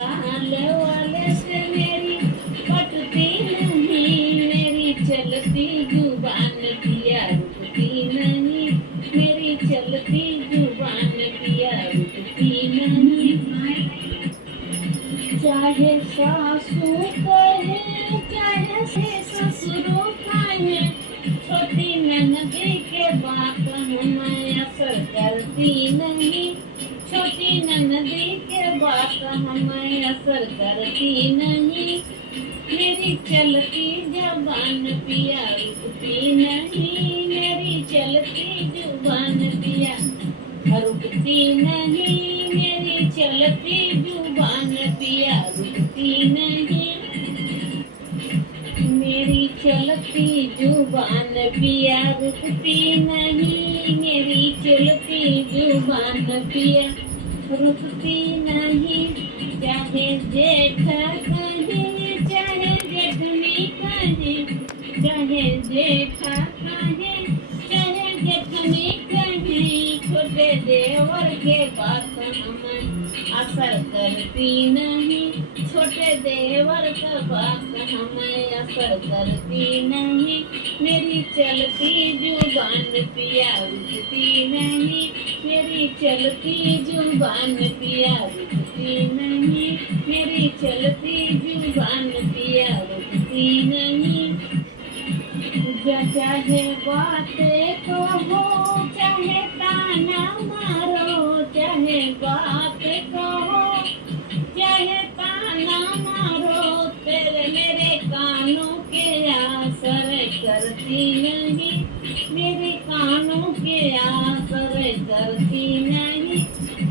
आले वाले से मेरी पटती नहीं, मेरी चलती जुबान पिया रुकती नहीं, मेरी चलती जुबान पिया रुकती नहीं। चाहे सासू कहे चाहे ससुर कहे, छोटी ननदी के बात हमें असर करती नहीं, छोटी ननदी के बात हमें असर करती नहीं। मेरी चलती जुबान पिया रुकती नहीं, मेरी चलती जुबान पिया रुकती नहीं, मेरी चलती जुबान पिया रुकती नहीं, मेरी चलती जुबान पिया रुकती नहीं, मेरी चलती जुबान पिया रुकती नहीं। चाहे जेठा कहे चाहे जेठनी कहे, चाहे जेठा कहे चाहे जेठनी कहे, छोटे देवर के बात हमें असर करती नहीं, छोटे देवर का बात हमें असर करती नहीं। मेरी चलती जुबान पिया रुकती नहीं, मेरी चलती जुबान पिया रुकती नहीं, मेरी चलती जुबान पिया रुकती नहीं। चाहे बातें कहो चाहे ताना मारो, चाहे बातें कहो चाहे ताना मारो, तेरे मेरे कानों के असर करती नहीं, मेरे कानों के असर करती नहीं।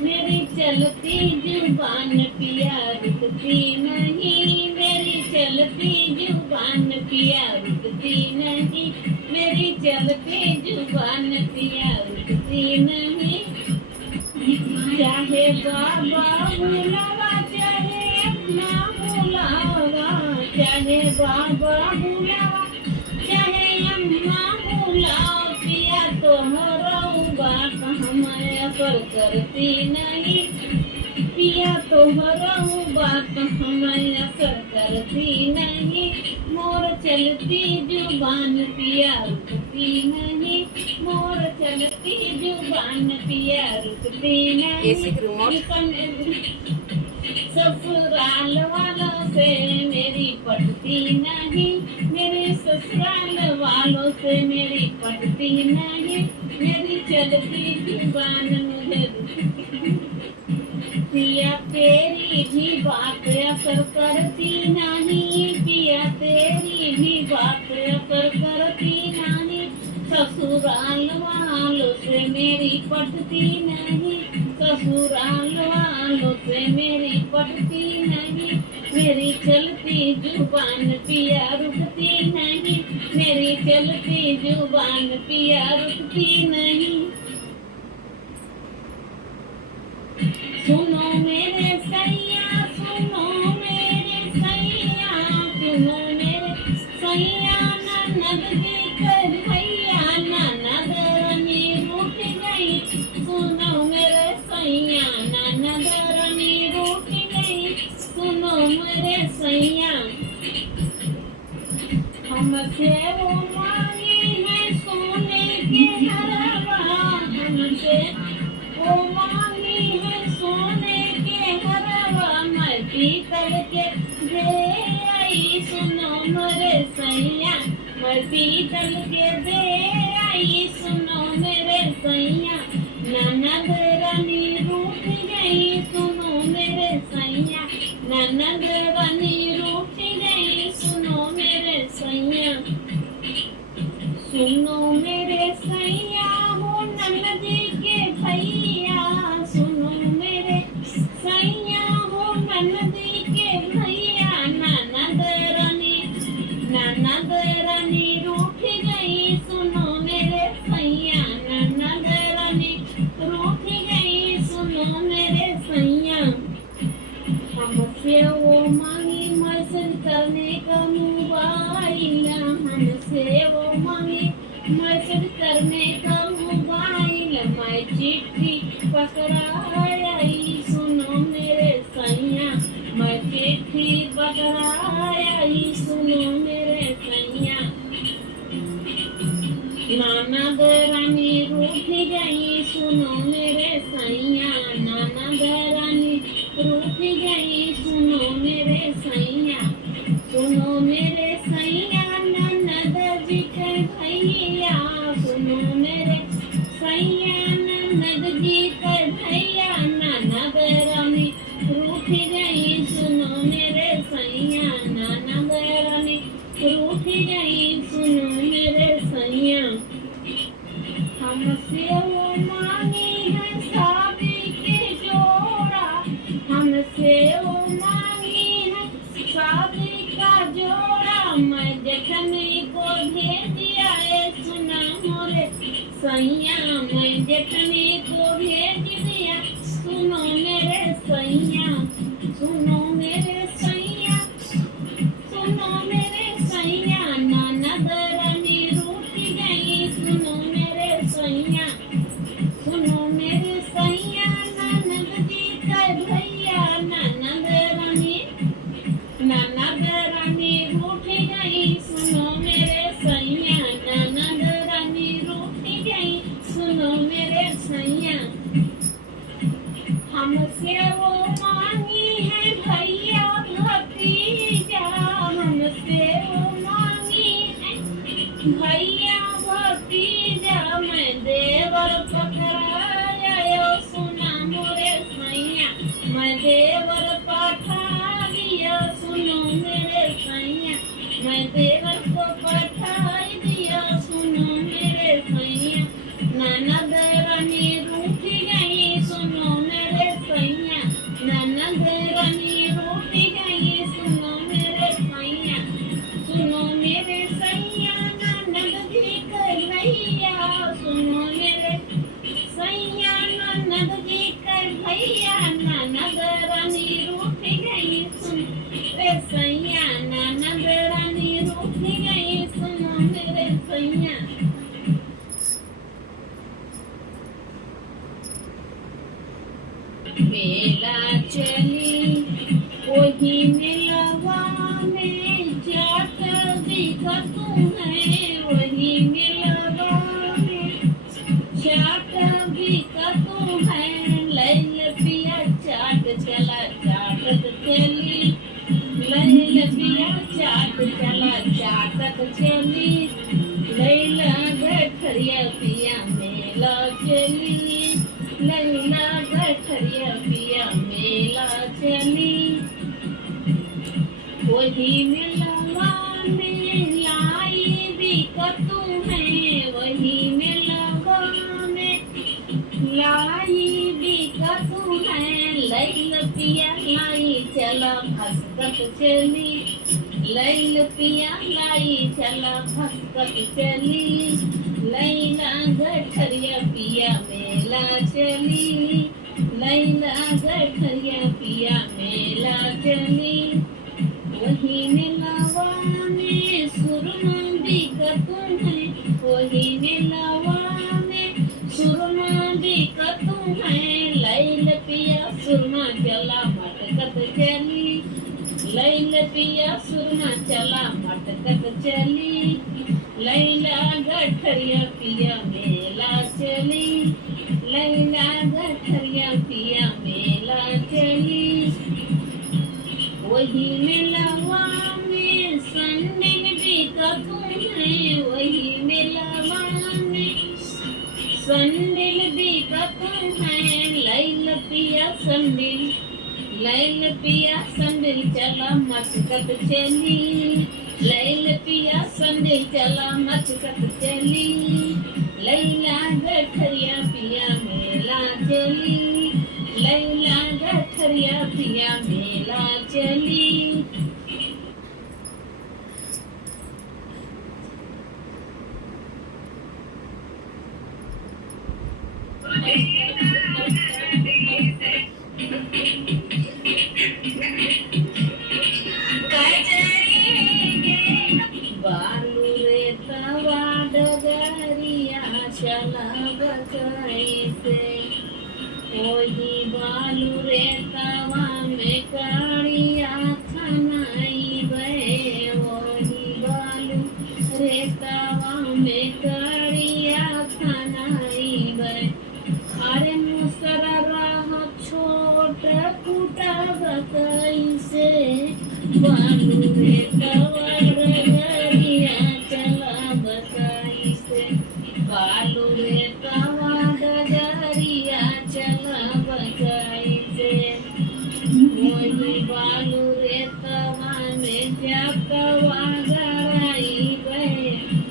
मेरी चलती जुबान पिया रुकती नहीं, मेरी चलती जुबान पिया रुकती नहीं, मेरी चलती जुबान पिया रुकती नहीं। चाहे बाबा बुलावा चाहे अम्मा बुलावा, चाहे बाबा बुलावा चाहे अम्मा बुलाओ, पिया तोहरा बात हमें असर करती नहीं, पिया तोहरा बात हमें असर करती नहीं। मोर चलती जुबान पिया रुकती नहीं, मोर चलती जुबान पिया रुकती नहीं। ससुराल वालों से मेरी पटती नहीं, मेरे ससुराल वालों से मेरी पटती नहीं, मेरी चलती जुबान मुझे पिया तेरी भी बात असर करती नहीं, पिया तेरी भी बात असर करती नहीं। ससुराल वालों से मेरी पटती नहीं, ससुराल वालों से मेरी पटती नहीं, मेरी चलती जुबान पिया रुकती नहीं, मेरी चलती जुबान पिया रुकती नहीं। सुनो मेरे सैया सुनो मेरे सैया, सुनो मेरे सैया, ननद जी कर भैया ननद रानी रूठ गई, सुनो मेरे सैया ननद रानी रूठ गई, सुनो मेरे सैया। हमसे वो मांगी है सोने के हरवा, हमसे वो मांगी है सोने के हरवा, मैं पीतल के दे आई, सुनो मेरे सैया मैं पीतल के दे आई, सुनो मेरे सैया। ननद रानी रूठ गई, सुनो मेरे सैया, ननद रानी रूठ गई, सुनो मेरे सैया। सुनो मेरे सैया हो ननदी के भैया, सुनो मेरे सैया हो ननदी के भैया, ननद रानी रूठ गई, सुनो मेरे सैया, ननद रानी रूठ गई, सुनो मेरे सैया। हमसे वो मांगी मैसेज करने का मोबाइल, हमसे वो मांगी मैसेज करने का मोबाइल, मैं चिट्ठी पकड़ाई, सुनो मेरे सैया मैं चिट्ठी बगराई सुनो मेरे सैया ननद रानी रूठ गई सुनो मेरे सैया ननद रानी रूठ गई सुनो मेरे सैया सुनो मेरे सैया ननद जी के भैया सुनो मेरे सैया ननद जी के भैया ननद रानी रूठ गई सुनो मेरे सैया ननद रानी रूठ गई सुनो मेरे सैया हमसे वो मांगी है शादी के जोड़ा हमसे वो मांगी है शादी का जोड़ा मैं देखने को भेज दिया सुना मोरे सैया मैं देखने को भेज दिया सुनो मेरे सैया सुनो मेरे सैया सुनो मेरे सैया ननद रानी रूठ गई सुनो मेरे सैया सुनो मेरे सैया ननद जी का भैया ननद रानी रूठ गई सुनो मेरे सैया ननद रानी रूठ गई सुनो मेरे सैया हमसे वो मांगी है भैया भतीजा हमसे वो मांगी है भैया भतीजा मैं देवर पकड़ाया सुना मोरे सैया मैं देवर पठा दिया सुनो मेरे सैया मैं देवर को पठा दिया सुनो मेरे सैया ननद रानी रूठ गई सुनो मेरे सैया ननद रानी रूठ गई सुनो मेरे सैया सुनो मेरे सैया ननद जी के भैया सुनो मेरे सैया ननद जी के भैया ननद रानी रूठ गई सुनो मेरे सैया ननद रानी रूठ गई सुनो मेरे सैया मेला चली वही मेलवा में जाट दिखतू है वही मेलवा में जाट दिखतू है लैल पिया चाट चला चाटत चली लैल पिया चाट चला चाटत चली लैला गठरिया पिया मेला चली लैला गठरिया पिया मेला चली वही मेलवा में लाई बिकतू है वही मेलवा में लाई बिकतू है लैल पिया लाई चला भसकत चली लैल पिया लाई चला भसकत चली लैला गठरिया पिया मेला चली लैला गठरिया पिया मेला चली वही मेलवा में सुरमा बिकतू है वही मेलवा में सुरमा बिकतू है लैल पिया सुरमा चला मटकत चली लैल पिया सुरमा चला मटकत चली लैला गठरिया पिया मेला चली लैला गठरिया पिया मेला चली वही मेलवा में संदिल बिकतू है वही मेलवा में संदिल बिकतू है लैल पिया संदिल लैल पिया संदिल चला मटकत चली लैल पिया संदिल चला मटकत चली लैला गठरिया पिया मेला चली लैला गठरिया पिया मेला चली बालू रे तवा डगरिया चला कैसे वही बालू रे तवा में काढ़ी बालू रे तवा डगरिया चला बताई से बालू रे तवा डगरिया चला बताई से वही बालू रे तवा में जकवा गराई बे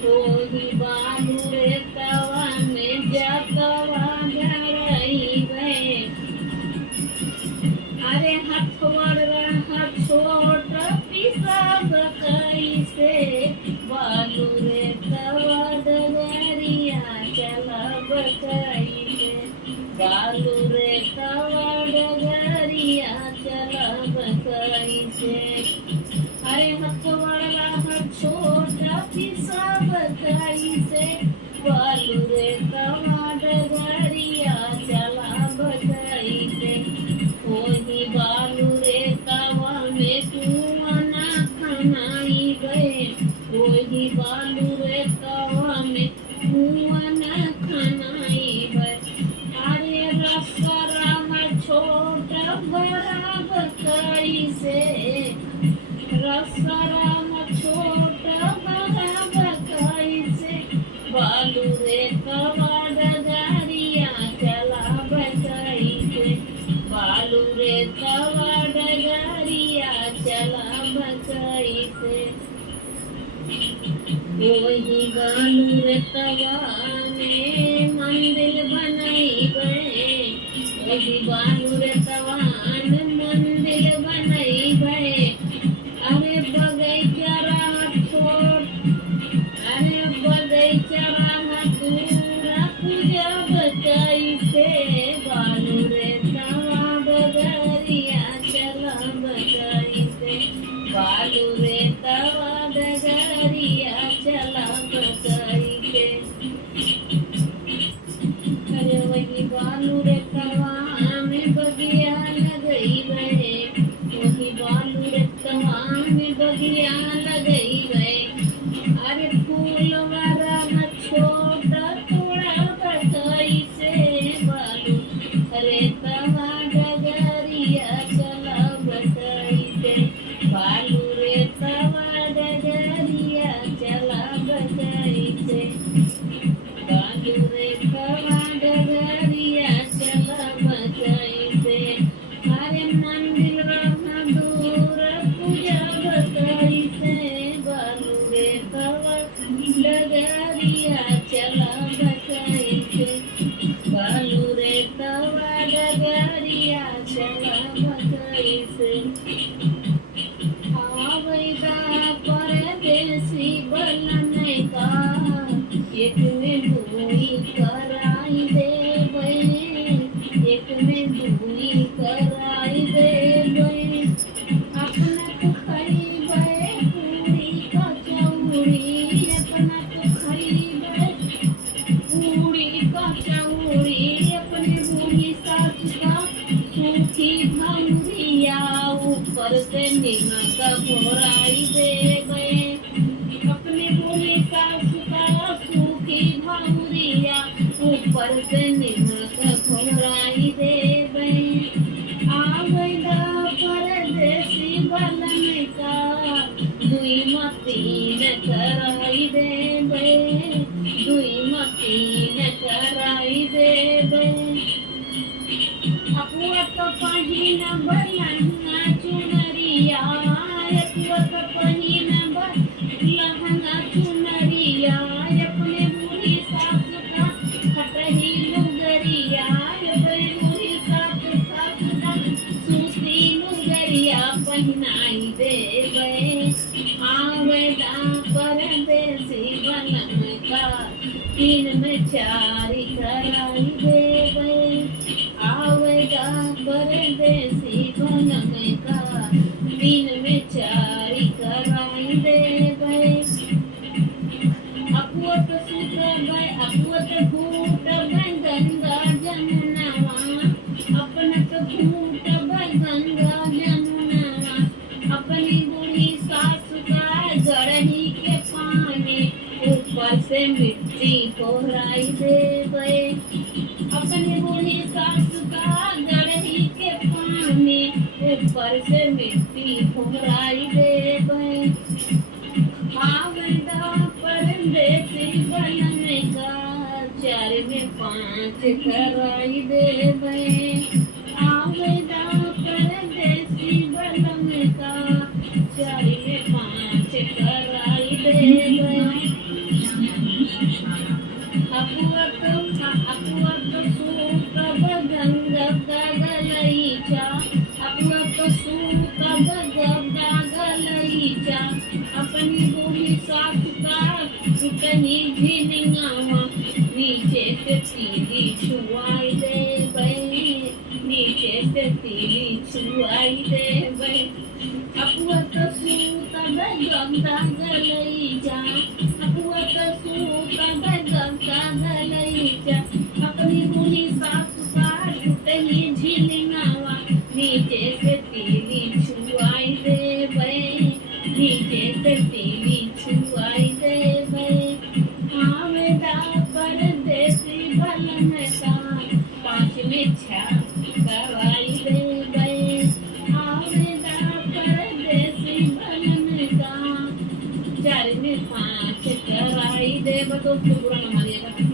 वही बालू रे तवा में जकवा गराई बे अरे हथवड़ छोट पिसा बताई से बालू रे तवा डगरिया चला बताई से बालू रे तवा डगरिया चला बताई से अरे हथवड़ छोट पिसा बताई से बालू रे तवा डगरिया चला बताई से वही बालू रे तवा में कुआं ना खनाई गए वही बालू रे तवा में कुआं ना खनाई गए अरे रसरा में छोटा बड़ा बताई से रसरा में छोटा बड़ा बताई से बालू रे तवा डगरिया चला बताई से बालू रे तवा डगरिया चला बताई से वही बालू रे तवा में मंदिर बनाई गए वही बालू रे तवा में मंदिर बनाई गए अरे बगैचा रहा छोट अरे बगैचा रहा पूरा पूजा बताई से बालू रे तवा डगरिया चला बताई से बालू रे तवा डगरिया चला बताई से अरे वही बालू रे तवा में बगिया लगई गए वही बालू रे तवा में बगिया लगई गए अरे फूल वाला छोटा थोड़ा बताई से बालू रे तवा डगरिया चला बताई से बालू रे तवा डगरिया चला बताई से बालू रे तवा डगरिया चला बताई से अरे मंदिर रहा दूर पूजा बताई से बालू रे तवा डगरिया चला बताई से बालू रे तवा डगरिया चला बताई से आवेगा परदेसी बनने का एक में दुई कराई दे एक में दुई कराई दे अपना तो खरीबे पूरी कचौड़ी अपना तो खरीबे पूरी कचौड़ी अपने भूमि सास का सूखी भंगिया ऊपर से नमक घोराई दे गए अपने भूमि सास का सूखी भंगिया ऊपर से नमक घोराई दे गए आवेगा परदेसी बनने का दुई मतीन कराई दे गए दुई मतीन कराई दे गए अपना तो पहिना बलहंगा चुनरिया अपना तो पहिना बलहंगा चुनरिया अपने बूढ़ी सास का खटही लुगरिया अपने बूढ़ी सास का सूती लुगरिया पहनाई दे गए आवेदा परदेसी बनने का तीन में चारी कराई दे गए आवेगा परदेसी बनने का तीन में चारी कराई दे गए अपुअत सूत्र गए अपुअत फूट गए गंगा जमुनावा अपना तो फूट गए गंगा जमुनावा अपनी बूढ़ी सास का गढ़ी के पानी ऊपर से मिट्टी कोहराई दे गए अपनी बूढ़ी सास का गढ़ी के पानी ऊपर ऊपर से मिट्टी फुहराई देव आवेदा परदेसी बन का चार में पाँच कराई देव आवेदा परदेसी बन का चार में पाँच कराई देव अपुवत सूत बगंग गगलईचा अपुवत सूत बगंग गगलईचा अपनी बोली साथ का टूटनी झिनगावा नीचे से तीली छुआई दे बई नीचे से तीली छुआई दे बई अपुवत सूत बगंग गगलईचा अपुवत सूत बगंग गगलईचा अपनी बोली साथ का टूटनी झिनगावा नीचे से तीली छुआई दे बई नीचे से तीली छुआई दे बई आवेदा परदेसी बन का पाँच में छह कराई दे बई आवेदा परदेसी बन का चार में पाँच कराई दे बतो बुरा न मानिएगा।